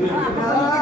เด้อ